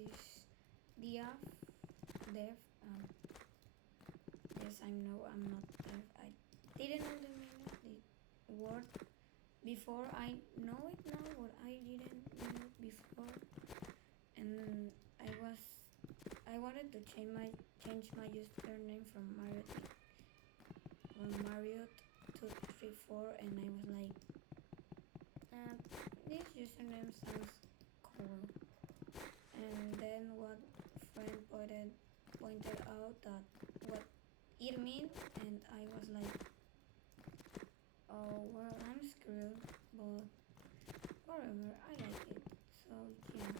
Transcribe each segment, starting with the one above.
is deaf. Deaf. Yes, I know I'm not deaf. I didn't know the meaning of the word before. I know it now, but I didn't know it before. And I wanted to change my username from Marriott 234, and I was like, this username sounds cool. And then what friend pointed out that what it means, and I was like, oh well, I'm screwed, but whatever, I like it. So yeah.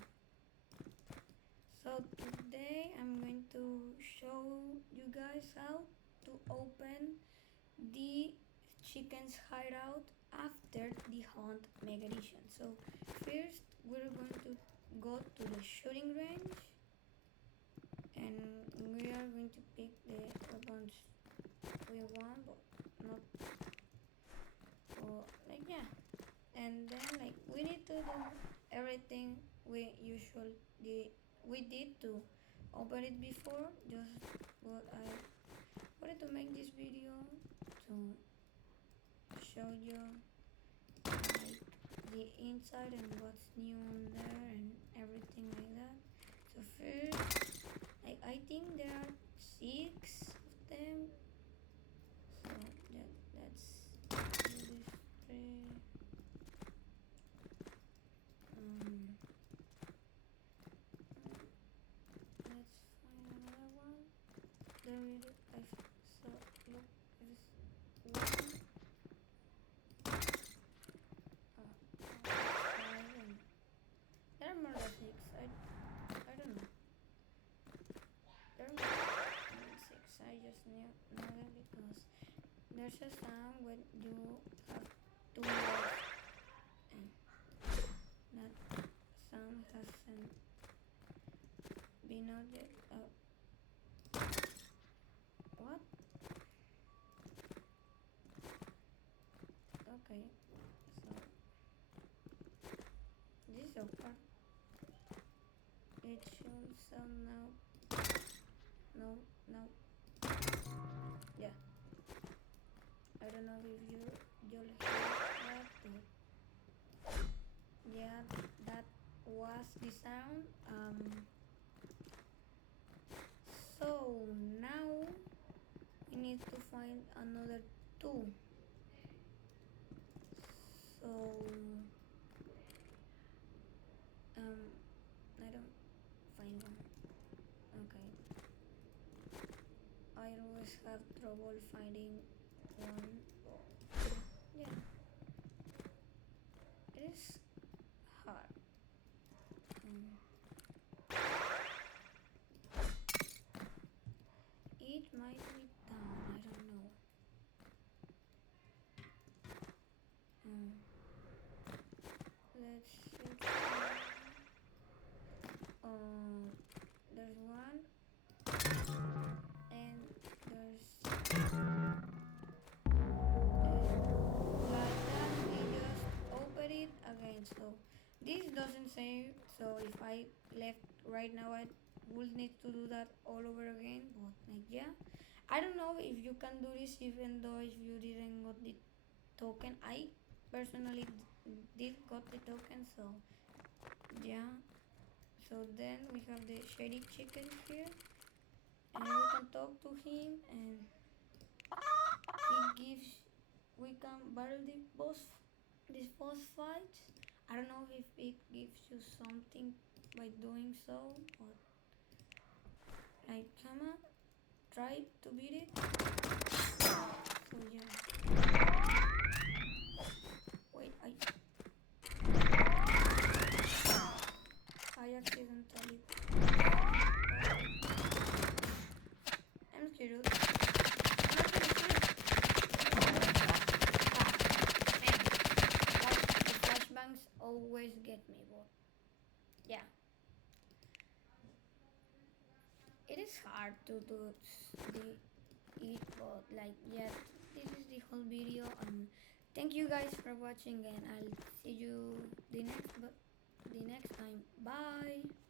So today I'm going to show you guys how to open the Chicken's Hideout after the Hunt Mega Edition. So first we're going to go to the shooting range, and we are going to pick the weapons we want, but not like yeah. And then like we need to do everything we did to open it before. Just what I wanted to make this video to show you like the inside and what's new on there and everything like that. So first, like I think there are 6 of them. So let's do this 3. Um, let's find another one. There it is. So look, there's one. Five. There are more than 6. I don't know. There are more than 6. I just know that because there's a sound when you have 2 words, and that sound hasn't been out yet. What? Okay. So this is so far. It should sound now. No. Yeah. I don't know if you'll hear that, but yeah, that was the sound. So now we need to find another 2. So I don't find one. Okay. I always have trouble finding one. Yeah. It is hard. It might be down, I don't know. Let's see. There's one, and there's like that. We just open it again. So this doesn't save. So if I left right now, I would need to do that all over again. But like yeah, I don't know if you can do this even though if you didn't got the token. I personally did got the token, so yeah. So then we have the shady chicken here, and we can talk to him, and he gives. We can battle this boss fight. I don't know if it gives you something by doing so, but like come on, try to beat it. So yeah. Wait, I accidentally. I'm scared. Flashbangs always get me, but yeah, it is hard to do it, but like yeah, this is the whole video. Thank you guys for watching, and I'll see you the next time. Bye.